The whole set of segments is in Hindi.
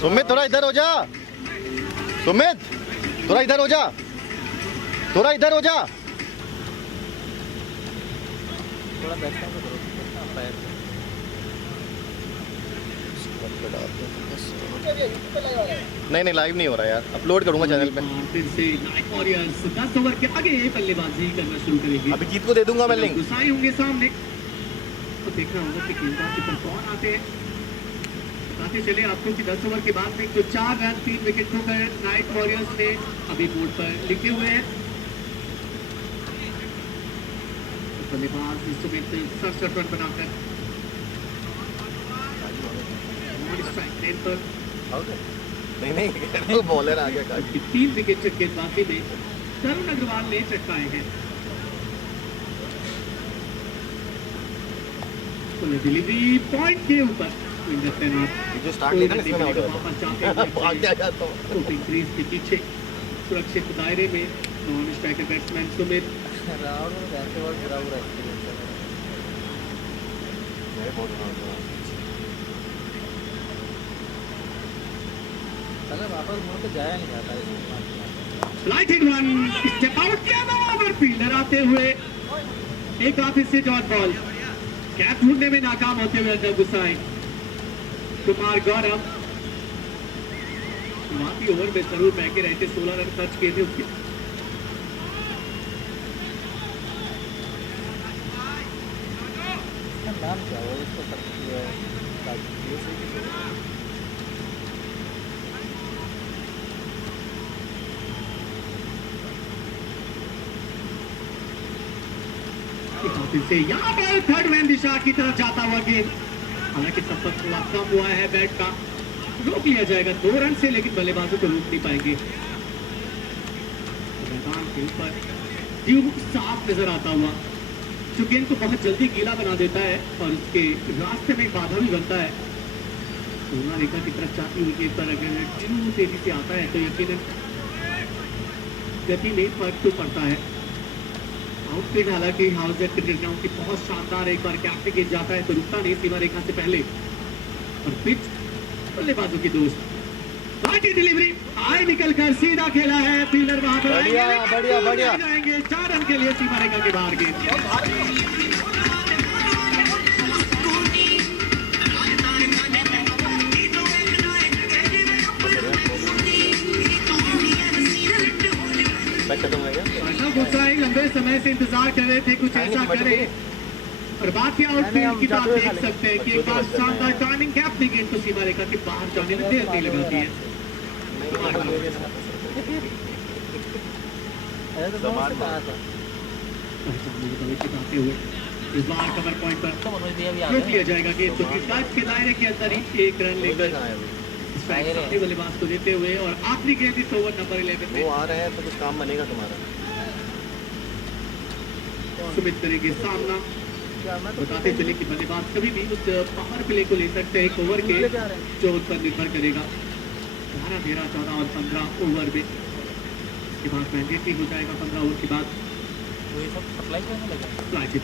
सुमित थोड़ा इधर हो जा, सुमित थोड़ा इधर हो जा, थोड़ा इधर हो जा। थोड़ा बैक साइड पे करो पैर नहीं नहीं लाइव नहीं हो रहा यार, अपलोड करूंगा चैनल पे। फिर से नाइट वॉरियर्स 10 ओवर के आगे बल्लेबाजी करना शुरू करेगी। अभिजीत को दे दूंगा मैं लिंक। गुसाई होंगे सामने तो देखना होगा कि गेंदबाज के ऊपर कौन आते हैं। बताते चले आपको कि 10 ओवर के बाद में जो 4 रन 3 विकेट खोकर नाइट वॉरियर्स ने अभी बोर्ड पर लिखे हुए हैं। बल्लेबाज सुमित 67 रन बनाकर नहीं नहीं बॉलर आ गया। 3 विकेट गेंदबाजी में तरुण अग्रवाल ने चटकाए हैं। डिलीवरी पॉइंट के ऊपर जो स्टार्ट किया ना इसमें क्रीज के पीछे सुरक्षित दायरे में non striker batsman Sumit round में बैठे और पूरा अगर वापस मुड़ के जाया नहीं जाता है। लाइटिंग वन स्टेप आउट किया था ओवर फील्डर आते हुए एक वापस से डॉट बॉल कैच ढूंढने में नाकाम होते हुए अंदर गुस्साए कुमार गौरव शुरुआती ओवर में जरूर महंगे रहते 16 रन खर्च किए थे उसके। नाम क्या हो इसको से यहाँ पर थर्ड मैन दिशा की तरफ जाता हुआ गेंद, हालांकि संपर्क थोड़ा कम हुआ है बैट का, रोक लिया जाएगा 2 रन से, लेकिन बल्लेबाजों को रोक नहीं पाएंगे। मैदान के ऊपर ट्यूब साफ नजर आता हुआ जो गेंद को बहुत जल्दी गीला बना देता है और उसके रास्ते में बाधा भी बनता है। सोना रेखा की तरफ जाती हुई गेंद पर अगर ट्यूब तेजी से आता है तो यकीनन गति में फर्क तो पड़ता है। आउटफील्ड हालांकि हाउसर क्रिकेट ग्राउंड की बहुत शानदार, एक बार कैप पे गिर जाता है तो रुकता नहीं सीमा रेखा से पहले, और पिच बल्लेबाजों की दोस्त बाकी डिलीवरी आए निकल कर सीधा खेला है, फील्डर वहां पर बढ़िया बढ़िया बढ़िया जाएंगे 4 रन के लिए सीमा रेखा के बाहर गेंद। लंबे समय से इंतजार कर रहे थे कुछ ऐसा करे, और बाकी आउटफील्ड की बात देख सकते हैं कि एक बार शानदार टर्निंग कैप ने गेंद को सीमा रेखा के बाहर जाने में देर नहीं लगाती है। इस बार कवर पॉइंट पर रोक लिया जाएगा गेंद को, के दायरे के अंदर ही 1 रन लेकर बल्लेबाज को देते हुए, और आखिरी गेंद इस ओवर नंबर 11 में वो आ रहे हैं तो कुछ काम बनेगा तुम्हारा। सुमित करेंगे सामना। बताते चले कि बल्लेबाज कभी भी उस पावर प्ले को ले सकते हैं 1 ओवर के जो उस पर निर्भर करेगा। 12, 13, 14 और 15 ओवर में इसके बाद मैंडेटरी हो जाएगा 15 ओवर के बाद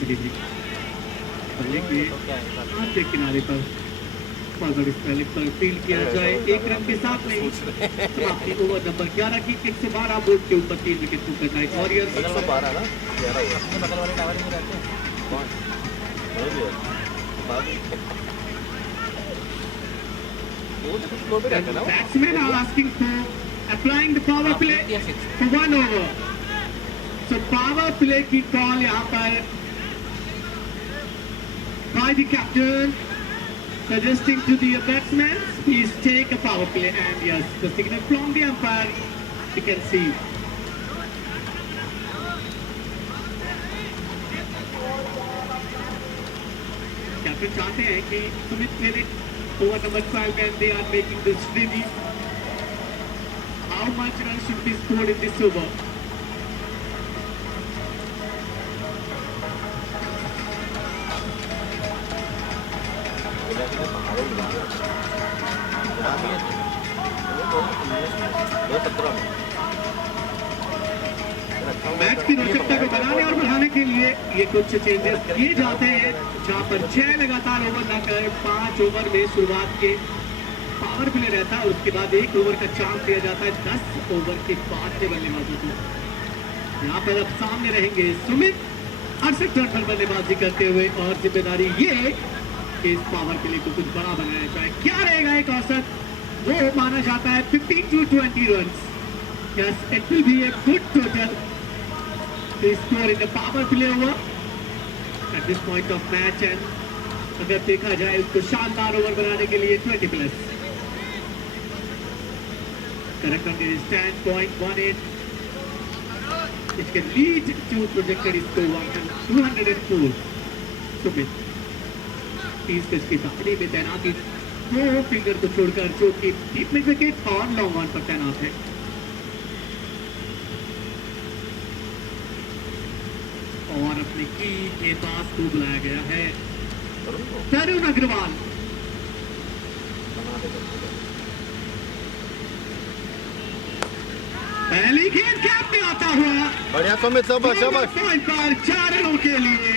डिलीवरी बल्ले के हाथ के किनारे पर फॉरवर्ड स्पेलिंग पर फील्ड किया जाए 1 रन के साथ में समाप्ति ओवर नंबर 11 की 112 बोर्ड के ऊपर 3 विकेट खोकर नाइट वॉरियर्स 112 ना 11 हुआ। बगल वाले टावर में रहते हैं कौन batsmen are asking for applying the power play for 1 over. So power play की कॉल यहाँ पर by the captain suggesting to the batsman please take a power play, and yes, the signal from the umpire you can see. Captain चाहते हैं कि सुमित खेले over number 12 and they are making this ready. How much runs should be scored in this over? Match की रोचकता को बनाने और बढ़ाने के लिए ये कुछ चेंजेस किए जाते हैं, जहां पर 6 लगातार ओवर न कर 5 ओवर में शुरुआत के पावर प्ले रहता है, उसके बाद 1 ओवर का चांस दिया जाता है 10 ओवर के बाद के बल्लेबाजों को। यहाँ पर अब सामने रहेंगे सुमित 68 रन पर बल्लेबाजी करते हुए, और जिम्मेदारी ये कि इस पावर प्ले को कुछ बड़ा बनाया जाए। क्या रहेगा एक औसत, वो माना जाता है 15 to 20 runs. Yes, it will be a good total to score in the power play over at this point of match, and अगर देखा जाए उसको शानदार ओवर बनाने के लिए 20 plus. Correct on the stand point 18, which can lead to projected score 204. Sumit 30 गज की दाढ़ी में तैनाती, 2 फिंगर को छोड़कर, जो कि डीप मिड विकेट और लॉन्ग ऑन पर तैनात है। और अपने की के पास को बुलाया गया है तरुण अग्रवाल। पहली गेंद कैप में आता हुआ, बढ़िया सुमित, शाबाश शाबाश। पॉइंट पर 4 रनों के लिए।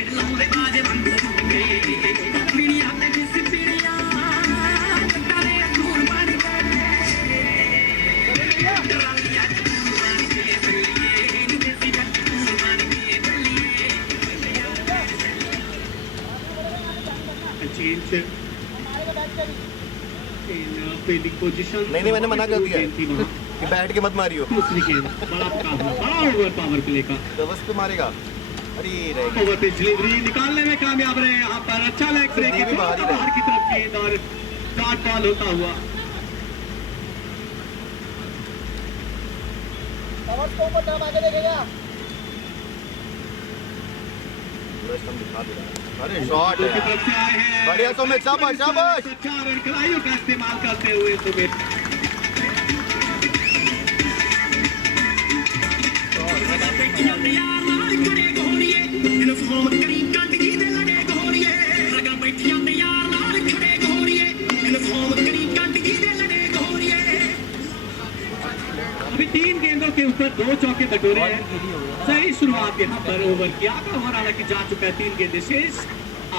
Change in fielding position. नहीं, मैंने मना कर दिया है थी वहाँ। कि बैठ के मत मारियो, दूसरी गेंद, बड़ा मुकाबला, बड़ा ओवर पावर प्ले का। बस पे मारेगा। अरे रहेगा। ओवर पे डिलीवरी निकालने में कामयाब रहे यहाँ पर। अच्छा लेग ब्रेक भी बाहर ही रहे। बाहर की तरफ गेंद और डॉट बॉल होता हुआ। अरे शॉट की है, तरफ से आए हैं। बढ़िया सुमित, शाबाश शाबाश। 4 रन खिलाड़ियों का इस्तेमाल करते हुए सुमित। अभी 3 गेंदों के ऊपर 2 चौके बटोरे हैं। सही शुरुआत यहाँ पर ओवर की। आधा ओवर हालांकि जा चुका है, 3 गेंदें शेष,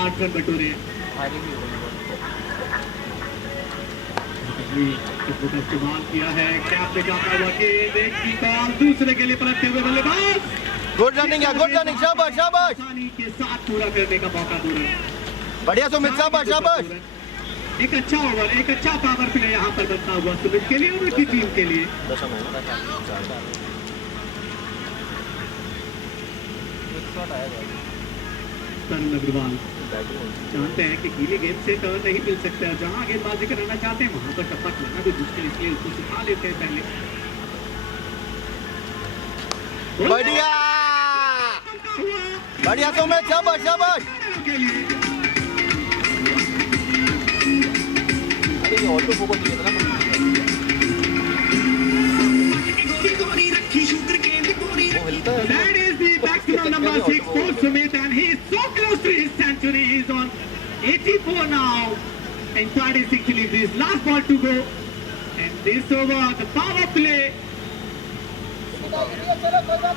8 रन बटोरे हैं। भारी भी हो गई इसको का इस्तेमाल किया है, कैप पे जाता हुआ गेंद, एक की बॉल, दूसरे के लिए पलटते हुए बल्लेबाज। गुड रनिंग है, गुड रनिंग, शाबाश शाबाश। आसानी के साथ पूरा करने का मौका दो रन। बढ़िया सुमित, शाबाश शाबाश। एक अच्छा ओवर, एक अच्छा पावर प्ले यहाँ पर बनता हुआ सुमित के लिए और उनकी टीम के लिए। तरुण अग्रवाल जानते हैं कि गीली गेंद से टर्न नहीं मिल सकता, जहां गेंदबाजी कराना चाहते हैं वहां पर टपक लाना भी मुश्किल, इसलिए उसको सिखा लेते हैं पहले। बढ़िया बढ़िया सुमित, शाबाश शाबाश। के लिए अरे ये ऑटो फोकस नहीं है ना। वो हिलता है। That is the batsman number 6 for Sumit, and he is so close to his century. He is on 84 now and 26 deliveries. Last ball to go, and this over the power play.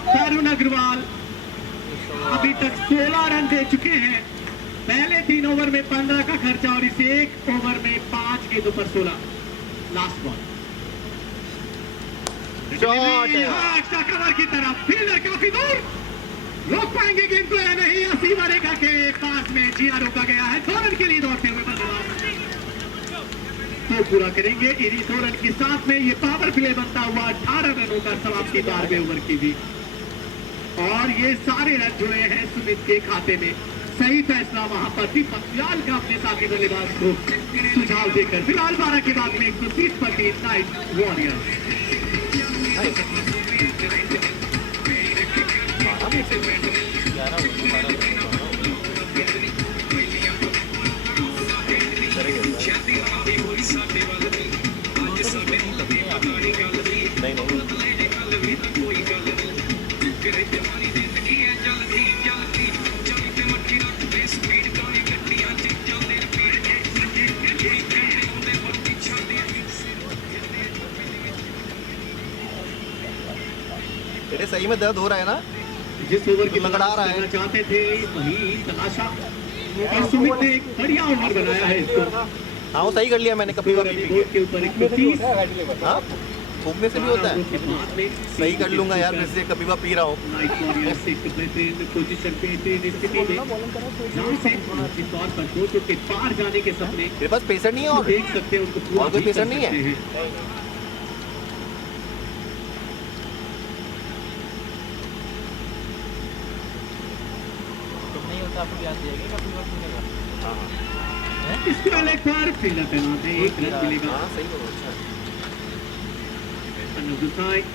तरुण अग्रवाल अभी तक 16 रन दे चुके हैं। पहले 3 ओवर में 15 का खर्चा और इस 1 ओवर में 5 गेंदों पर 16। लास्ट बॉल शॉट है। अच्छा कवर की तरफ, फील्डर काफी दूर, रोक पाएंगे गेंद को या नहीं। सीमा रेखा के पास में जिया रोका गया है। 2 रन के लिए दौड़ते हुए बल्लेबाज तो पूरा करेंगे। इन्हीं 2 रन के साथ में ये पावर प्ले बनता हुआ 18 रनों का समाप्ति 12वें ओवर की भी, और ये सारे रन जुड़े हैं सुमित के खाते में। सही फैसला वहां पर दीपक दयाल का अपने साथी बल्लेबाज को सुझाव देकर। फिलहाल 12 के बाद में 130 पर 3 नाइट वॉरियर्स। तेरे सही में दर्द हो रहा है ना? जिस ओवर की लगड़ा रहा है। करना चाहते थे वही तलाशा, और सुमित ने एक बढ़िया ओवर बनाया है इसको। हाँ वो सही कर लिया मैंने कभी रन बोर्ड के ऊपर 130 हाँ थूकने से भी होता है के बाद में सही कर लूंगा यार फिर से कभी पी रहा हूँ नाइट वॉरियर्स एक बेहतरीन पोजीशन पे बेहतरीन स्थिति में जहाँ से जिस तौर पर 200 के पार जाने के सपने मेरे पास पेसर नहीं है और देख सकते हैं, उनको पूरा और कोई भी कर पेसर नहीं है? सकते हैं। तुम नहीं होता आपको याद दिया गया कभी वक्त मिलेगा इसके वाले एक बार फील्डर तैनात है, एक रन मिलेगा। हाँ सही हो अच्छा अनदर साइड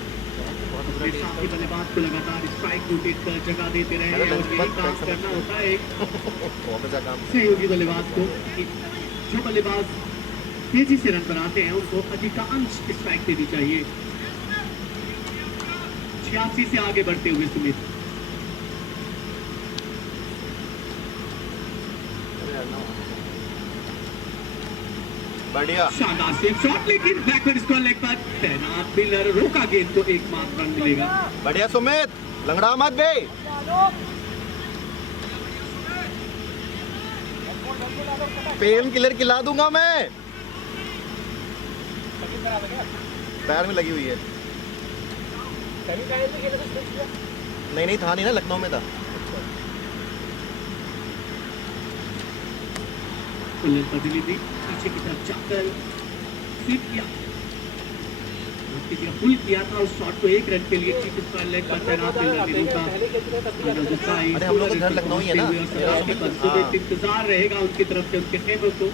बहुत अपने साथी बल्लेबाज को लगातार स्ट्राइक रोटेट कर जगह देते रहे अरे और यही बस काम बस करना होता है वापस का काम सहयोगी बल्लेबाज को कि जो बल्लेबाज तेजी से रन बनाते हैं उनको अधिकांश स्ट्राइक देनी चाहिए। 86 से आगे बढ़ते हुए सुमित बढ़िया शानदार सेव शॉट, लेकिन बैकवर्ड स्क्वायर लेग पर तैनात फील्डर रोका गेंद को एकमात्र रन मिलेगा। बढ़िया सुमित लंगड़ा मत बे पेन किलर खिला दूंगा मैं पैर में लगी हुई है नहीं था नहीं ना लखनऊ में था फुलर प्रतिनिधि पीछे की तरफ जाकर स्वीप किया, पुल किया था उस शॉट को एक रन के लिए चीफ स्क्वायर लेग पर तैनात फील्डर ने रोका। अरे हम लोग का घर लखनऊ ही है ना इंतजार रहेगा उनकी तरफ से उनके फेवर को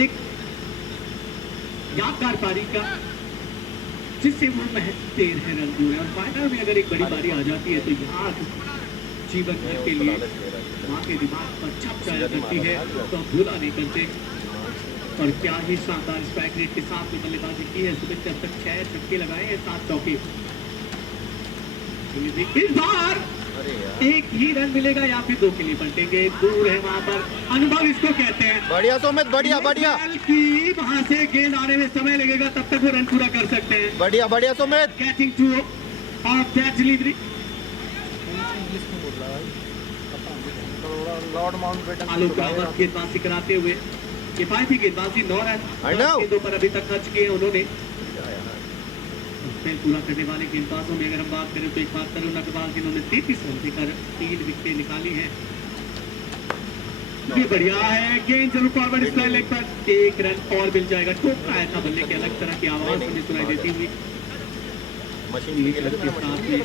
एक यादगार पारी का जिससे वो महज 13 रन दूर है और फाइनल में अगर एक बड़ी पारी आ जाती है तो याद जीवन भर के लिए माँ के दिमाग पर छप जाया करती है तो भूला नहीं करते। और क्या ही शानदार स्ट्राइक रेट के साथ में बल्लेबाजी की है सुमित ने अब तक 6 छक्के लगाए हैं 7 चौके। इस बार अरे यार एक ही रन मिलेगा या फिर 2 के लिए पलटेंगे, दूर है वहां पर अनुभव इसको कहते हैं। बढ़िया सुमित बढ़िया बढ़िया की वहां से गेंद आने में समय लगेगा तब तक वो रन पूरा कर सकते हैं। बढ़िया बढ़िया Sumit catching two of that delivery English में बोल रहा भाई पता नहीं थोड़ा लॉर्ड माउंटबेटन आलोक रावत गेंदबाजी कराते हुए किफायती गेंदबाजी 9 रन I know. गेंदों पर अभी तक खर्च किए उन्होंने। खेल पूरा करने वाले गेंदबाजों में अगर हम बात करें तो एक बार तरुण अग्रवाल जिन्होंने 33 रन देकर 3 विकेटें निकाली हैं। ये बढ़िया है गेंद जरूर फॉरवर्ड स्क्वायर लेग पर 1 रन और मिल जाएगा। टोका आया था बल्ले की अलग तरह की आवाज हमें सुनाई देती हुई। मशीन एक रन के साथ में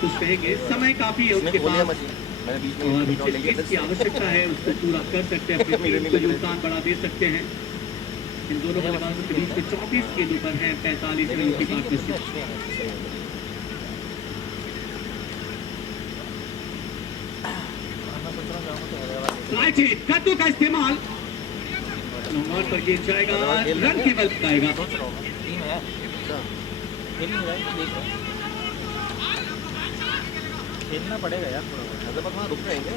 कुछ कहेंगे, समय काफी है उसके पास मशीन मैंने बीच में और निकाल जिस लिया चीज की आवश्यकता है उसको पूरा कर सकते हैं, अपनी टीम को योगदान बढ़ा दे सकते हैं। इन दोनों बल्लेबाजों के बीच में 24 गेंदों पर है 45 रनों की पार्टनरशिप। मैं सोच रहा हूँ जाऊँगा तो हैदराबाद राइट हिट कद्दू का इस्तेमाल लॉन्ग ऑन पर गेंद जाएगा, रन केवल आएगा। सोच रहा हूँ टीम है खेल नहीं रहा है देख रहा हूँ खेलना पड़ेगा यार थोड़ा बहुत हैदराबाद वहाँ रुक रहेंगे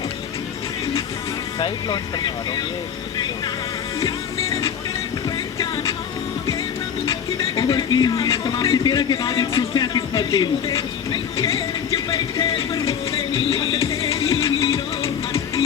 साइड लॉन्च करने वाला हूँ ये ओवर की हुई है समाप्ति 13 के बाद 137 पर 3।